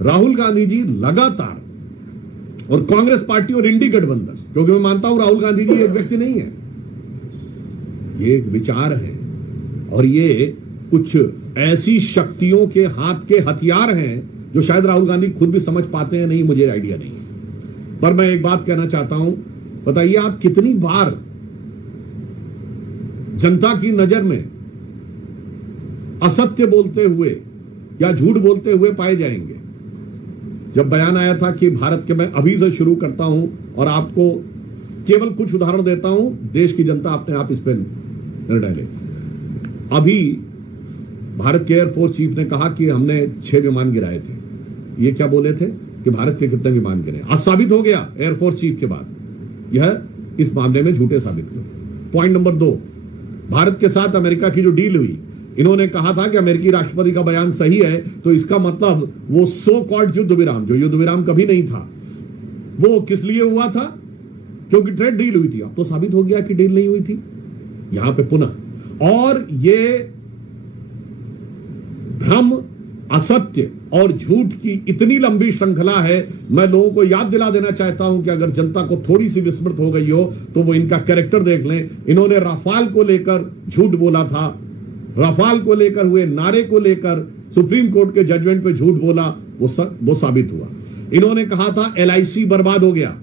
राहुल गांधी जी लगातार, और कांग्रेस पार्टी और इंडी गठबंधन, क्योंकि मैं मानता हूं राहुल गांधी जी एक व्यक्ति नहीं है, ये एक विचार है और ये कुछ ऐसी शक्तियों के हाथ के हथियार हैं जो शायद राहुल गांधी खुद भी समझ पाते हैं नहीं, मुझे आइडिया नहीं है। पर मैं एक बात कहना चाहता हूं, बताइए आप कितनी बार जनता की नजर में असत्य बोलते हुए या झूठ बोलते हुए पाए जाएंगे। जब बयान आया था कि भारत के, मैं अभी से शुरू करता हूं और आपको केवल कुछ उदाहरण देता हूं, देश की जनता अपने आप इस पर निर्णय ले। अभी भारत के एयरफोर्स चीफ ने कहा कि हमने 6 विमान गिराए थे। ये क्या बोले थे कि भारत के कितने विमान गिरे? आज साबित हो गया एयरफोर्स चीफ के बाद यह इस मामले में झूठे साबित हुए। पॉइंट नंबर 2, भारत के साथ अमेरिका की जो डील हुई, इन्होंने कहा था कि अमेरिकी राष्ट्रपति का बयान सही है, तो इसका मतलब वो सो कॉल्ड युद्ध विराम, जो युद्ध विराम कभी नहीं था, वो किस लिए हुआ था? क्योंकि ट्रेड डील हुई थी। अब तो साबित हो गया कि डील नहीं हुई थी यहां पे पुनः। और ये भ्रम, असत्य और झूठ की इतनी लंबी श्रृंखला है। मैं लोगों को याद दिला देना चाहता हूं कि अगर जनता को थोड़ी सी विस्मृत हो गई हो तो वो इनका कैरेक्टर देख लें। इन्होंने राफाल को लेकर झूठ बोला था, राफाल को लेकर हुए नारे को लेकर सुप्रीम कोर्ट के जजमेंट पे झूठ बोला, वो साबित हुआ। इन्होंने कहा था LIC बर्बाद हो गया,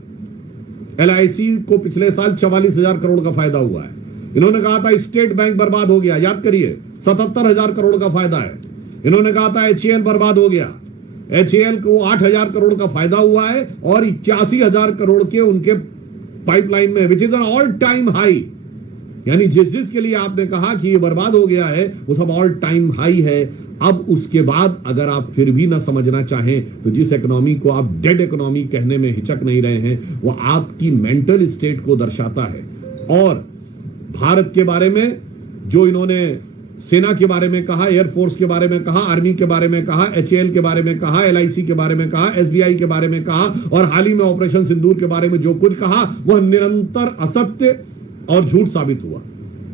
LIC को पिछले साल 44,000 करोड़ का फायदा हुआ है। इन्होंने कहा था स्टेट बैंक बर्बाद हो गया, याद करिए 77,000 करोड़ का फायदा है। इन्होंने कहा था HAL बर्बाद हो गया, HAL को 8,000 करोड़ का फायदा हुआ है और 81,000 करोड़ के उनके पाइपलाइन में, which is an all time high. यानी जिसके लिए आपने कहा कि ये बर्बाद हो गया है वो सब ऑल टाइम हाई है। अब उसके बाद अगर आप फिर भी ना समझना चाहें तो जिस इकोनॉमी को आप डेड इकोनॉमी कहने में हिचक नहीं रहे हैं, वो आपकी मेंटल स्टेट को दर्शाता है। और भारत के बारे में जो इन्होंने सेना के बारे में कहा, एयरफोर्स के बारे में कहा, आर्मी के बारे में कहा, HAL के बारे में कहा, LIC के बारे में कहा, SBI के बारे में कहा और हाल ही में ऑपरेशन सिंदूर के बारे में जो कुछ कहा वह निरंतर असत्य और झूठ साबित हुआ।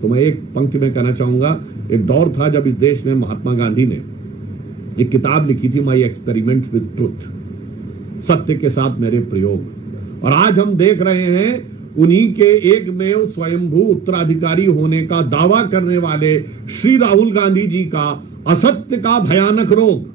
तो मैं एक पंक्ति में कहना चाहूंगा, एक दौर था जब इस देश में महात्मा गांधी ने एक किताब लिखी थी, माई एक्सपेरिमेंट्स विद ट्रुथ, सत्य के साथ मेरे प्रयोग। और आज हम देख रहे हैं उन्हीं के एकमेव स्वयंभू उत्तराधिकारी होने का दावा करने वाले श्री राहुल गांधी जी का असत्य का भयानक रोग